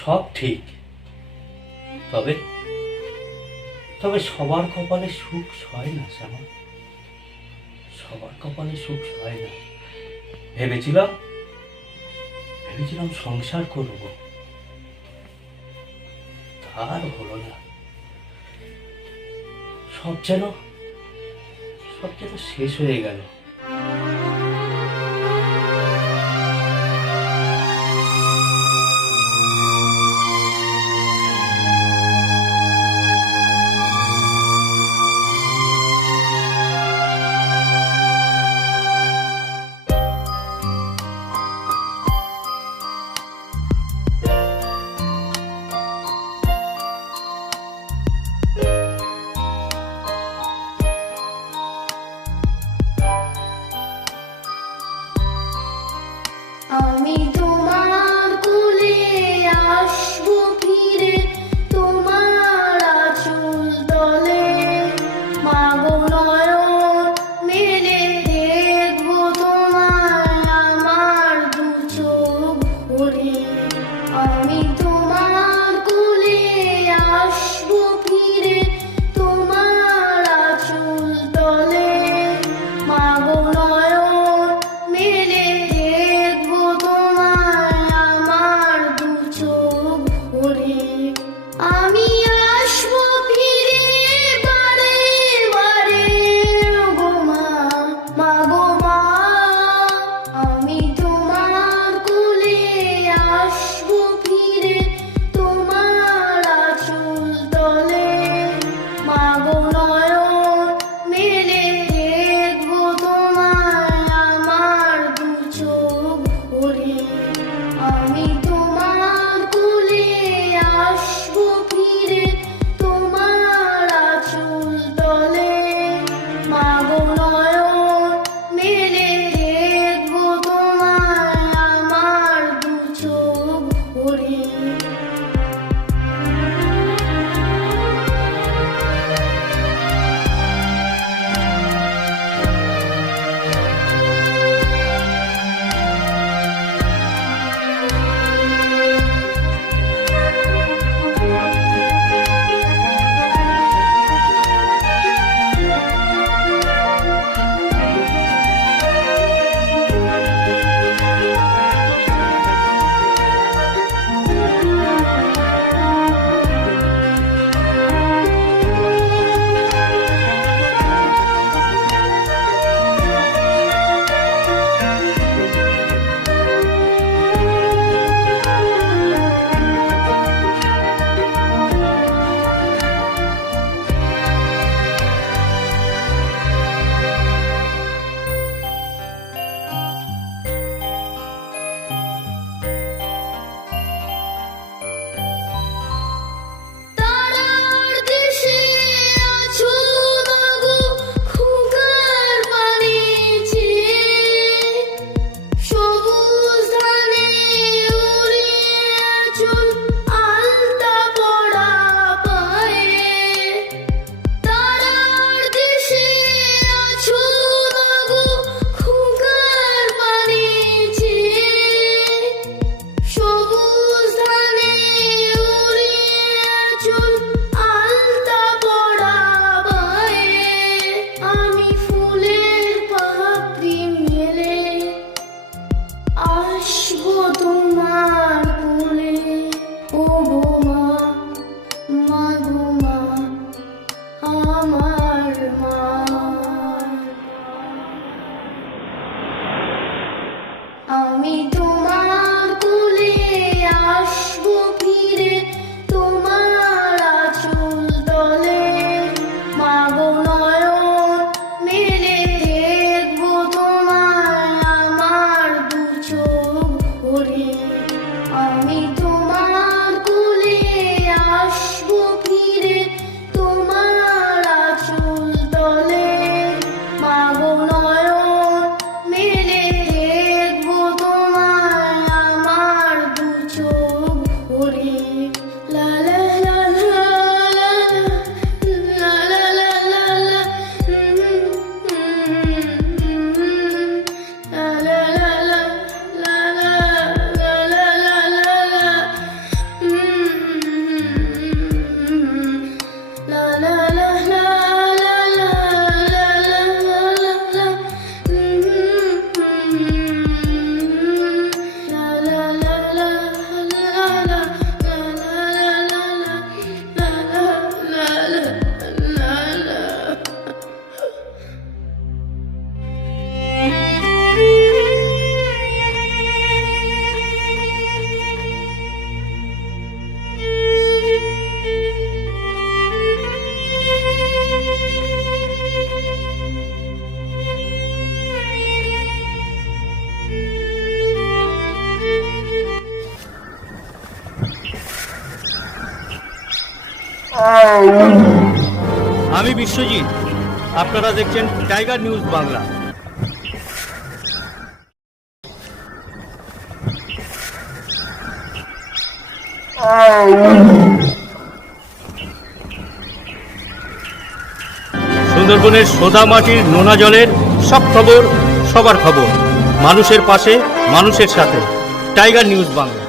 সব ঠিক, তবে তবে সবার কপালে সুখ হয় না শ্যামা, সবার কপালে সুখ হয় না। ভেবেছিলাম ভেবেছিলাম সংসার করব, তার হলো না। সব যেন সব যেন শেষ হয়ে গেল। আমি তোমার কোলে আসবো ফিরে, তোমার আঁচল তলে মাগো নয়ন মেলে দেখবো তোমায় আমার দু চোখ ভরে। আমি তোমার কোলে আসবো ফিরে, তোমার আঁচল তলে মাগো নয়ন মেলে দেখবো তোমায় আমার দু চোখ ভরে। আমি আসবো ফিরে বারে বারে গো মা, মা গো মা। আমি তোমার কোলে আসবো ফিরে, তোমার আঁচল তলে মাগো নয়ন মেলে দেখবো তোমায় আমার দু চোখ ভরে। আমি তোমার কোলে আসবো ফিরে, তোমার আঁচল তলে মাগো নয়ন মেলে দেখবো তোমায় আমার দু চোখ ভরে। তারার দেশে আছো মাগো খোকার পানে চেয়ে, সবুজ ধানে উড়িয়ে আঁচল আলতা পড়া পায়ে। তারার দেশে আছো মাগো খোকার পানে চেয়ে, সবুজ ধানে উড়িয়ে আঁচল আলতা পড়া পায়ে। আমি ফুলের পাপড়ি মেলে আসবো তোমার কোলে ও গো মা, মা গো মা, আমার মা। আমি তোমার কোলে আসবো ফিরে, তোমার আঁচল তলে মাগো নয়ন মেলে দেখবো তোমায় আমার দু চোখ ভরে। আমি তোমার কোলে আসবো ফিরে, তোমার আঁচল তলে মাগো নয়ন মেলে দেখবো তোমায় আমার দু চোখ ভরে। লা লা লা লা লা লা লা লা লা লা, লা লা লা লা লা লা লা লা লা লা লা। আমি বিশ্বজিৎ, আপনারা দেখছেন টাইগার নিউজ বাংলা। সুন্দরবনের সোদা মাটির নোনা জলের সব খবর, সবার খবর, মানুষের পাশে, মানুষের সাথে। Tiger news Bangla.